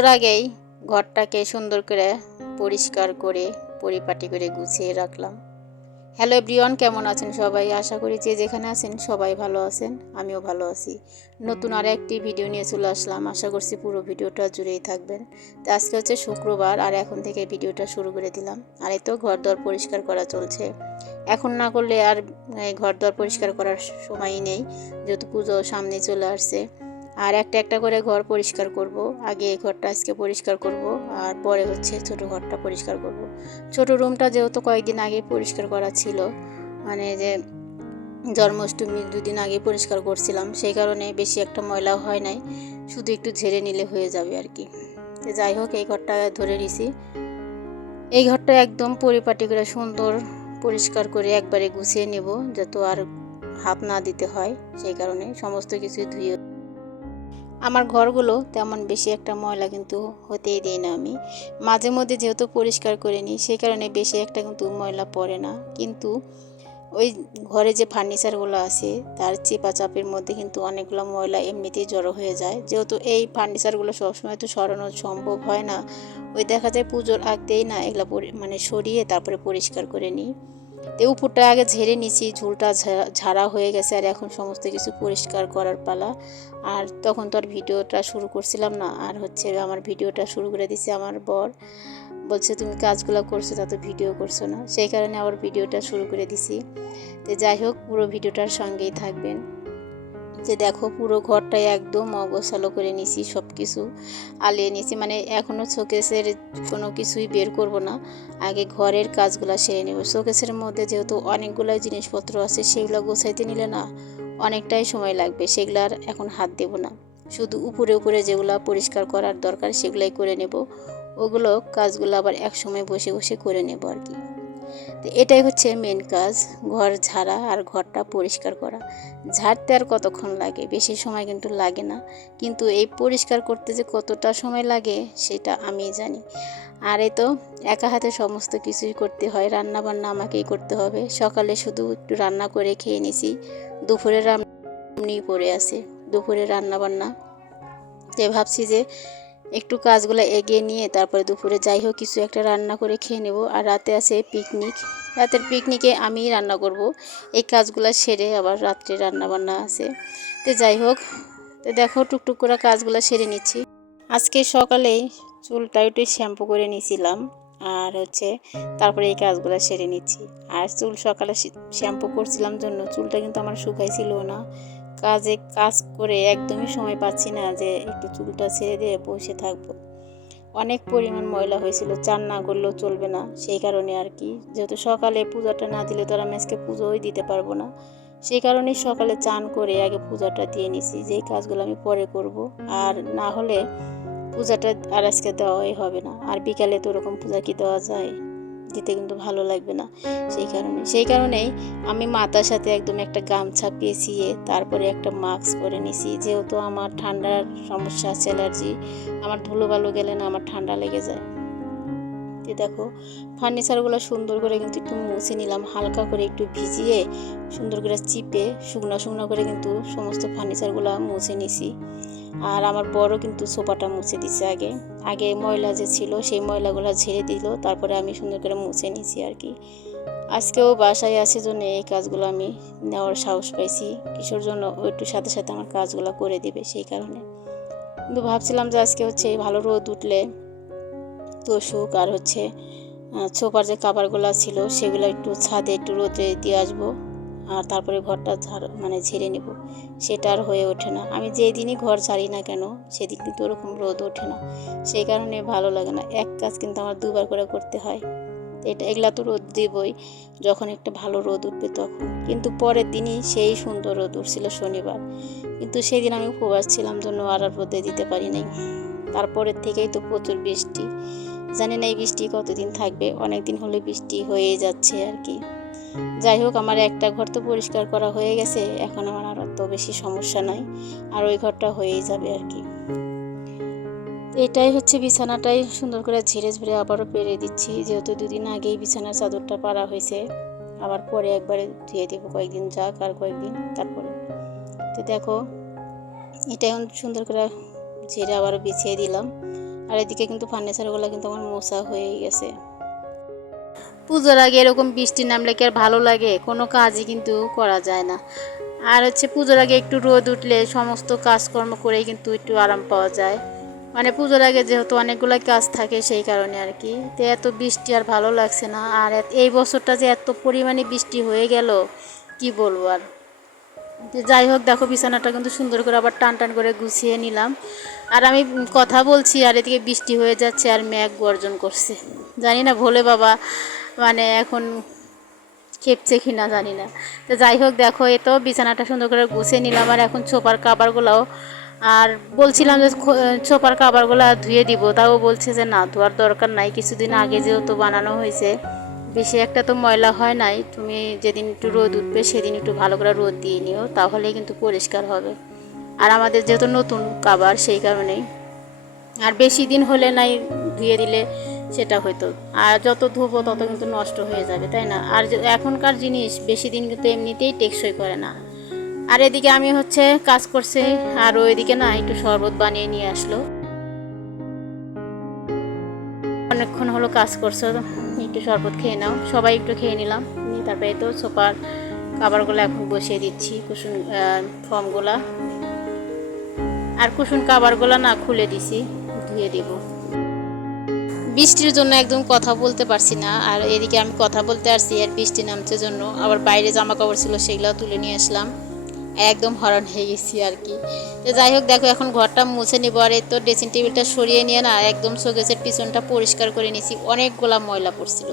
পুজোর আগেই ঘরটাকে সুন্দর করে পরিষ্কার করে, পরিপাটি করে গুছিয়ে রাখলাম। হ্যালো এভরিওয়ান কেমন আছেন সবাই? আশা করি যে যেখানে আছেন সবাই ভালো আছেন, আমিও ভালো আছি। নতুন আর একটি ভিডিও নিয়ে চলে আসলাম। আশা করছি পুরো ভিডিওটা জুড়েই থাকবেন। তো আজকে হচ্ছে শুক্রবার, আর এখন থেকে ভিডিওটা শুরু করে দিলাম। আর এই তো ঘর দর পরিষ্কার করা চলছে। এখন না করলে আর ঘর দর পরিষ্কার করার সময়ই নেই, যেহেতু পুজো সামনে চলে আসছে। আর একটা একটা করে ঘর পরিষ্কার করব। আগে এই ঘরটা আজকে পরিষ্কার করব আর পরে হচ্ছে ছোট ঘরটা পরিষ্কার করব। ছোট রুমটা যেহেতু কয়েকদিন আগে পরিষ্কার করা ছিল মানে যে জন্মাষ্টমীর দুদিন আগে পরিষ্কার করছিলাম, সেই কারণে বেশি একটা ময়লা হয় নাই। শুধু একটু ঝেড়ে নিলে হয়ে যাবে আর কি। যাই হোক, এই ঘরটা ধরে নিছি। এই ঘরটা একদম পরিপাটি করে সুন্দর পরিষ্কার করে একবারে গুছিয়ে নেব, যাতে আর হাত না দিতে হয়, সেই কারণে সমস্ত কিছু ধুয়ে আমার ঘরগুলো তেমন বেশি একটা ময়লা কিন্তু হতেই দিই না আমি। মাঝে মধ্যে যেহেতু পরিষ্কার করে নিই, সেই কারণে বেশি একটা কিন্তু ময়লা পড়ে না। কিন্তু ওই ঘরে যে ফার্নিচারগুলো আছে, তার চেপা চাপের মধ্যে কিন্তু অনেকগুলো ময়লা এমনিতেই জড়ো হয়ে যায়। যেহেতু এই ফার্নিচারগুলো সবসময় তো সরানো সম্ভব হয় না, ওই দেখা যায় পুজোর আগতেই না এগুলো মানে সরিয়ে তারপরে পরিষ্কার করে নিই। তো উপরটা আগে ঝেড়ে নিছি, ঝুলটা ঝাড়া হয়ে গেছে আর এখন সমস্ত কিছু পরিষ্কার করার পালা। আর তখন তো আর ভিডিওটা শুরু করছিলাম না, আর হচ্ছে আমার ভিডিওটা শুরু করে দিছে আমার বর। বলছে, তুমি কাজগুলো করছ তা তো ভিডিও করছ না। সেই কারণে আবার ভিডিওটা শুরু করে দিছি। তো যাই হোক, পুরো ভিডিওটার সঙ্গেই থাকবেন। যে দেখো পুরো ঘরটাই একদম অগোছালো করে নিছি সব কিছু আলিয়ে নিছি। মানে এখনও শোকেসের কোনো কিছুই বের করব না। আগে ঘরের কাজগুলো সেরে নেব। শোকেসের মধ্যে যেহেতু অনেকগুলো জিনিসপত্র আছে, সেগুলো গোছাইতে নিলে না অনেকটাই সময় লাগবে। সেগুলো আর এখন হাত দেব না। শুধু উপরে উপরে যেগুলো পরিষ্কার করার দরকার, সেগুলাই করে নেব। ওগুলো কাজগুলো আবার এক সময় বসে বসে করে নেব আর কি। তো এটাই হচ্ছে মেন কাজ, ঘর ঝাড়া আর ঘরটা পরিষ্কার করা। ঝাড়তে আর কতক্ষণ লাগে? বেশি সময় কিন্তু লাগে না। কিন্তু এই পরিষ্কার করতে যে কতটা সময় লাগে, সেটা আমি জানি। আর এ তো একা হাতে সমস্ত কিছুই করতে হয় রান্না বান্না আমাকেই করতে হবে। সকালে শুধু একটু রান্না করে খেয়ে নিছি। দুপুরে রান্না পড়ে আছে। দুপুরে রান্না বান্না তো ভাবছি যে একটু কাজগুলো এগিয়ে নিয়ে তারপরে দুপুরে যাই হোক, কিছু একটা রান্না করে খেয়ে নেব। আর রাতে আছে পিকনিক রাতের পিকনিকে আমিই রান্না করব। এই কাজগুলো সেরে আবার রাত্রে রান্না বান্না আছে। তো যাই হোক, তো দেখো টুকটুক করে কাজগুলো সেরে নিচ্ছি। আজকে সকালে চুলটা একটু শ্যাম্পু করে নিয়েছিলাম। আর হচ্ছে তারপরে এই কাজগুলো সেরে নিচ্ছি। আর চুল সকালে শ্যাম্পু করছিলাম জন্য চুলটা কিন্তু আমার শুকাইছিল না। কাজে কাজ করে একদমই সময় পাচ্ছি না যে একটু চুলটা ছেড়ে দিয়ে বসে থাকব। অনেক পরিমাণ ময়লা হয়েছিল, চান না করলেও চলবে না। সেই কারণে আর কি, যেহেতু সকালে পূজাটা না দিলে তো আমি আজকে পুজোই দিতে পারব না। সেই কারণেই সকালে চান করে আগে পূজাটা দিয়ে নিছি, যেই কাজগুলো আমি পরে করব। আর না হলে পূজাটা আর আজকে দেওয়াই হবে না। আর বিকালে তো ওরকম পূজা কি দেওয়া যায়? দিতে কিন্তু ভালো লাগবে না। সেই কারণে, সেই কারণেই আমি মাথার সাথে একদম একটা গামছা পেঁচিয়ে তারপরে একটা মাস্ক পরে নিছি। যেহেতু আমার ঠান্ডার সমস্যা আছে অ্যালার্জি আমার ধুলো বালু গেলে না আমার ঠান্ডা লেগে যায়। তো দেখো, ফার্নিচারগুলো সুন্দর করে কিন্তু একটু মুছে নিলাম, হালকা করে একটু ভিজিয়ে সুন্দর করে চিপে শুকনো শুকনো করে কিন্তু সমস্ত ফার্নিচারগুলো মুছে নিছি। আর আমার বড় কিন্তু সোফাটা মুছে দিছে আগে। আগে ময়লা যে ছিল, সেই ময়লাগুলো ঝেড়ে দিল, তারপরে আমি সুন্দর করে মুছে নিছি আর কি। আজকেও বাসায় আছে জন্য এই কাজগুলো আমি নেওয়ার সাহস পাইছি। কিশোর জন্য একটু সাথে সাথে আমার কাজগুলো করে দিবে সেই কারণে। কিন্তু ভাবছিলাম যে আজকে হচ্ছে ভালো রোদ উঠলে তোষুক আর হচ্ছে ছোপার যে কাবারগুলো ছিল সেগুলো একটু ছাদে একটু রোদে দিয়ে আসব আর তারপরে ঘরটা ঝাড় মানে ঝেড়ে নেব। সেটা আর হয়ে ওঠে না। আমি যেই দিনই ঘর ছাড়ি না কেন, সেদিন কিন্তু ওরকম রোদ ওঠে না। সেই কারণে ভালো লাগে না। এক কাজ কিন্তু আমার দুবার করে করতে হয়। এটা এগুলা তো রোদ দেবই। যখন একটা ভালো রোদ উঠবে তখন। কিন্তু পরের দিনই সেই সুন্দর রোদ উঠছিল শনিবার। কিন্তু সেদিন আমি উপবাস ছিলাম জন্য আর আর রোদে দিতে পারি নাই। তারপরের থেকেই তো প্রচুর বৃষ্টি। জানি না এই বৃষ্টি কতদিন থাকবে অনেক দিন হলে বৃষ্টি হয়ে যাচ্ছে আর কি। যাই হোক, আমার একটা ঘর তো পরিষ্কার করা হয়ে গেছে, এখন আমার আর অত বেশি সমস্যা নাই, আর ওই ঘরটা হয়েই যাবে আর কি। এটাই হচ্ছে বিছানাটাই সুন্দর করে ঝেড়ে ঝেড়ে আবারও পেরে দিচ্ছি, যেহেতু দুদিন আগেই বিছানার চাদরটা পাড়া হয়েছে, আবার পরে একবারে ধুয়ে দেবো কয়েকদিন যাক আর কয়েকদিন তারপরে। তো দেখো এটা এখন সুন্দর করে ঝেড়ে আবারও বিছিয়ে দিলাম। আর এদিকে কিন্তু ফার্নিচারগুলো কিন্তু আমার মোছা হয়েই গেছে। পুজোর আগে এরকম বৃষ্টি নামলে কি আর ভালো লাগে? কোনো কাজই কিন্তু করা যায় না। আর হচ্ছে পুজোর আগে একটু রোদ উঠলে সমস্ত কাজকর্ম করেই কিন্তু একটু আরাম পাওয়া যায়। মানে পুজোর আগে যেহেতু অনেকগুলো কাজ থাকে সেই কারণে আর কি। তো এত বৃষ্টি আর ভালো লাগছে না। আর এই বছরটা যে এত পরিমাণে বৃষ্টি হয়ে গেল, কি বলব আর? যাই হোক, দেখো বিছানাটা কিন্তু সুন্দর করে আবার টান টান করে গুছিয়ে নিলাম। আর আমি কথা বলছি, আর এদিকে বৃষ্টি হয়ে যাচ্ছে, আর মেঘ গর্জন করছে। জানি না, ভোলে বাবা মানে এখন খেপছে কি না জানি না। তো যাই হোক, দেখো এ তো বিছানাটা সুন্দর করে গুছিয়ে নিলাম, আর এখন ছোপার কাবারগুলোও আর বলছিলাম যে ছোপার কাবারগুলো ধুয়ে দিব, তাও বলছে যে না, ধোয়ার দরকার নাই, কিছুদিন আগে যেহেতু বানানো হয়েছে। বেশি একটা তো ময়লা হয় নাই। তুমি যেদিন একটু রোদ উঠবে, সেদিন একটু ভালো করে রোদ দিয়ে নিও তাহলেই কিন্তু পরিষ্কার হবে। আর আমাদের যেহেতু নতুন কাবার সেই কারণেই। আর বেশি দিন হলে নাই, ধুয়ে দিলে সেটা হয়তো। আর যত ধুবো, তত কিন্তু নষ্ট হয়ে যাবে, তাই না? আর এখনকার জিনিস, বেশি দিন কিন্তু এমনিতেই টেকসই করে না। আর এদিকে আমি হচ্ছে কাজ করছি, আর ওইদিকে না একটু শরবত বানিয়ে নিয়ে আসলো। অনেকক্ষণ হলো কাজ করছ একটু শরবত খেয়ে নাও। সবাই একটু খেয়ে নিলাম। নিয়ে তারপরে তো সোপার খাবারগুলো এখন বসিয়ে দিচ্ছি কুসুন ফর্মগুলা। আর কুসুন কাবারগুলো না খুলে দিছি, ধুয়ে দিব। বৃষ্টির জন্য একদম কথা বলতে পারছি না, আর এদিকে আমি কথা বলতে আসছি আর বৃষ্টি নামছে জন্য। আবার বাইরে জামা কাপড় ছিল সেগুলো তুলে নিয়ে আসলাম। একদম হরণ হয়ে গেছি আর কি। তো যাই হোক, দেখো এখন ঘরটা মুছে নিব আর এই তো ড্রেসিং টেবিলটা সরিয়ে নিয়ে না একদম শোকেসের পিছনটা পরিষ্কার করে নিয়েছি অনেকগুলা ময়লা পড়ছিল।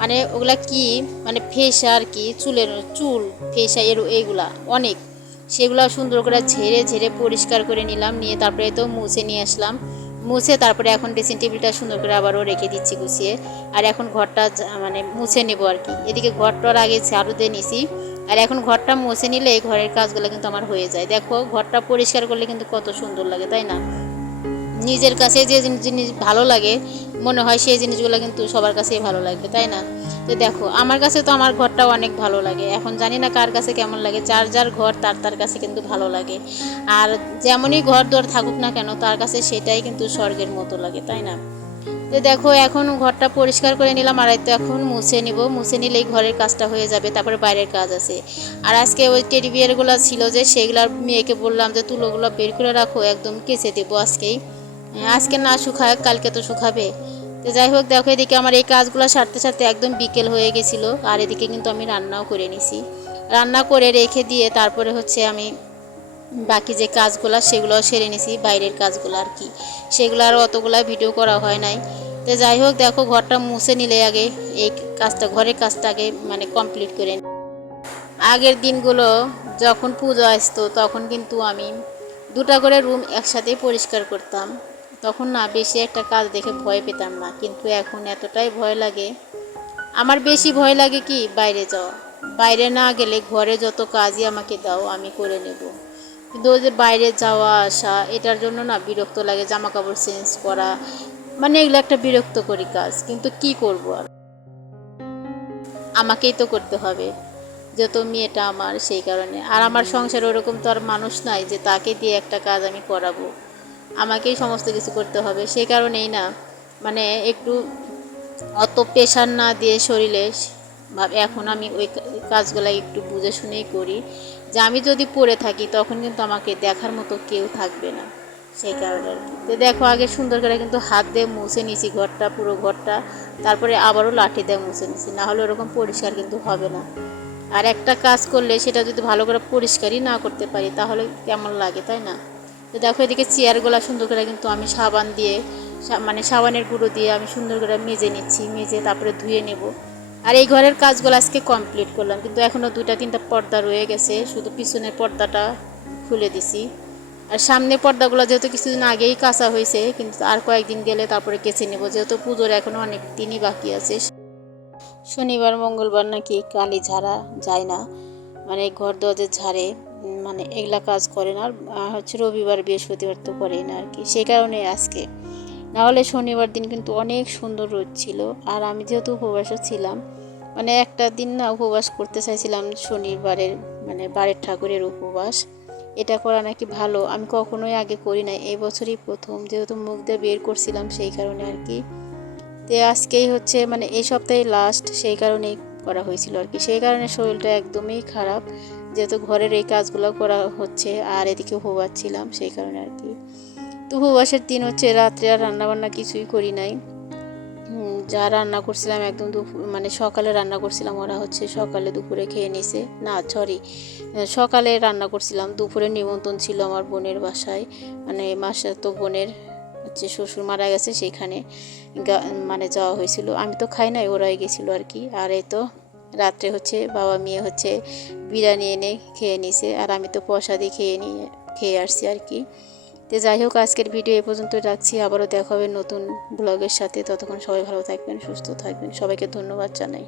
মানে ওগুলা কি? মানে ফেসা আর কি, চুলের চুল, ফেসা, এর, এইগুলা অনেক। সেগুলো সুন্দর করে ঝেড়ে ঝেড়ে পরিষ্কার করে নিলাম, নিয়ে তারপরে তো মুছে নিয়ে আসলাম। মুছে তারপরে এখন ড্রেসিং টেবিলটা সুন্দর করে আবারও রেখে দিচ্ছি গুছিয়ে। আর এখন ঘরটা মানে মুছে নেব আর কি। এদিকে ঘরটার আগে ঝাড়ু দিয়ে নিছি। আর এখন ঘরটা মুছে নিলে এই ঘরের কাজগুলো কিন্তু আমার হয়ে যায়। দেখো, ঘরটা পরিষ্কার করলে কিন্তু কত সুন্দর লাগে, তাই না? নিজের কাছে যে জিনিস ভালো লাগে, মনে হয় সেই জিনিসগুলো কিন্তু সবার কাছেই ভালো লাগবে, তাই না? তো দেখো, আমার কাছে তো আমার ঘরটা অনেক ভালো লাগে। এখন জানি না কার কাছে কেমন লাগে, যার যার ঘর তার তার কাছে কিন্তু ভালো লাগে। আর যেমনই ঘর দর থাকুক না কেন, তার কাছে সেটাই কিন্তু স্বর্গের মতো লাগে, তাই না? তো দেখো, এখন ঘরটা পরিষ্কার করে নিলাম, আর এই তো এখন মুছে নিব। মুছে নিলেই ঘরের কাজটা হয়ে যাবে, তারপরে বাইরের কাজ আছে। আর আজকে ওই টেডি বিয়ারগুলো ছিল যে, সেগুলার মেয়েকে বললাম যে, তুলোগুলো বের করে রাখো, একদম কেচে দেবো আজকেই। আজকে না শুকায়, কালকে তো শুকাবে। তো যাই হোক, দেখো, এদিকে আমার এই কাজগুলো সারতে সারতে একদম বিকেল হয়ে গেছিল, আর এদিকে কিন্তু আমি রান্নাও করে নিছি। রান্না করে রেখে দিয়ে তারপরে হচ্ছে আমি বাকি যে কাজগুলো সেগুলো সেরে নিছি, বাইরের কাজগুলো আর কি। সেগুলো আর অতগুলো ভিডিও করা হয় নাই। তো যাই হোক, দেখো ঘরটা মুছে নিলে আগে এই কাজটা, ঘরের কাজটা আগে মানে কমপ্লিট করে। আগের দিনগুলো যখন পুজো আসতো, তখন কিন্তু আমি দুটা করে রুম একসাথে পরিষ্কার করতাম। তখন না বেশি একটা কাজ দেখে ভয় পেতাম না, কিন্তু এখন এতটাই ভয় লাগে। আমার বেশি ভয় লাগে কি? বাইরে যাওয়া। বাইরে না গেলে ঘরে যত কাজই আমাকে দাও, আমি করে নেব। কিন্তু ওই যে বাইরে যাওয়া, আসা, এটার জন্য না বিরক্ত লাগে জামা কাপড় চেঞ্জ করা মানে এগুলো একটা বিরক্ত করি কাজ, কিন্তু কি করব আর? আমাকেই তো করতে হবে, যত মেয়েটা আমার সেই কারণে। আর আমার সংসারে ওরকম তো আর মানুষ নাই যে তাকে দিয়ে একটা কাজ আমি করাবো। আমাকেই সমস্ত কিছু করতে হবে সেই কারণেই না মানে একটু অত প্রেশার না দিয়ে শরীরে এখন আমি ওই কাজগুলো একটু বুঝে শুনেই করি। যে আমি যদি পড়ে থাকি তখন কিন্তু আমাকে দেখার মতো কেউ থাকবে না। সেই কারণে আর কি। তো দেখো আগে সুন্দর করে কিন্তু হাত দিয়ে মুছে নিছি ঘরটা, পুরো ঘরটা। তারপরে আবারও লাঠি দিয়ে মুছে নিছি, না হলে ওরকম পরিষ্কার কিন্তু হবে না। আর একটা কাজ করলে সেটা যদি ভালো করে পরিষ্কারই না করতে পারি, তাহলে কেমন লাগে, তাই না? তো দেখো এদিকে চেয়ারগুলো সুন্দর করে কিন্তু আমি সাবান দিয়ে মানে সাবানের গুঁড়ো দিয়ে আমি সুন্দর করে মেজে নিচ্ছি, মেজে তারপরে ধুয়ে নেব। আর এই ঘরের কাজগুলো আজকে কমপ্লিট করলাম, কিন্তু এখনও দুইটা, তিনটা পর্দা রয়ে গেছে, শুধু পিছনের পর্দাটা খুলে দিছি। আর সামনে পর্দাগুলো যেহেতু কিছুদিন আগেই কাঁচা হয়েছে, কিন্তু আর কয়েকদিন গেলে তারপরে কেচে নেব। যেহেতু পুজোর এখনও অনেক দিনই বাকি আছে। শনিবার, মঙ্গলবার নাকি কালি ঝাড়া যায় না। মানে ঘর দরজা ঝাড়ে মানে এগুলা কাজ করে না। আর হচ্ছে রবিবার, বৃহস্পতিবার তো করেই না আর কি। সেই কারণে আজকে। না হলে শনিবার দিন কিন্তু অনেক সুন্দর রোদ ছিল। আর আমি যেহেতু উপবাসে ছিলাম মানে একটা দিন না উপবাস করতে চাইছিলাম শনিবারের মানে বাড়ির ঠাকুরের উপবাস। এটা করা নাকি ভালো? আমি কখনোই আগে করি নাই। এই বছরই প্রথম। যেহেতু মুখ দিয়ে বের করছিলাম, সেই কারণে আর কি। তো আজকেই হচ্ছে মানে এই সপ্তাহে লাস্ট সেই কারণেই করা হয়েছিল আর কি। সেই কারণে শরীরটা একদমই খারাপ। যেহেতু ঘরের এই কাজগুলো করা হচ্ছে, আর এদিকে উপবাস ছিলাম, সেই কারণে আর কি। তো উপবাসের দিন হচ্ছে, রাত্রে আর রান্নাবান্না কিছুই করি নাই। যা রান্না করছিলাম, একদম দুপুর মানে সকালে রান্না করছিলাম, ওরা হচ্ছে সকালে দুপুরে খেয়ে নিছে। না সরি সকালে রান্না করছিলাম, দুপুরে নিমন্ত্রণ ছিল আমার বোনের বাসায় মানে মাসা তো বোনের হচ্ছে শ্বশুর মারা গেছে, সেখানে মানে যাওয়া হয়েছিল। আমি তো খাই নাই, ওরাই গেছিল আর কি। আর এই তো রাত্রে হচ্ছে বাবা মেয়ে হচ্ছে বিরিয়ানি এনে খেয়ে নিছে, আর আমি তো প্রসাদই খেয়ে নিয়ে, খেয়ে আসছি আর কি। তো যাই হোক, আজকের ভিডিও এ পর্যন্ত রাখছি। আবারও দেখা হবে নতুন ব্লগের সাথে। ততক্ষণ সবাই ভালো থাকবেন, সুস্থ থাকবেন। সবাইকে ধন্যবাদ জানাই।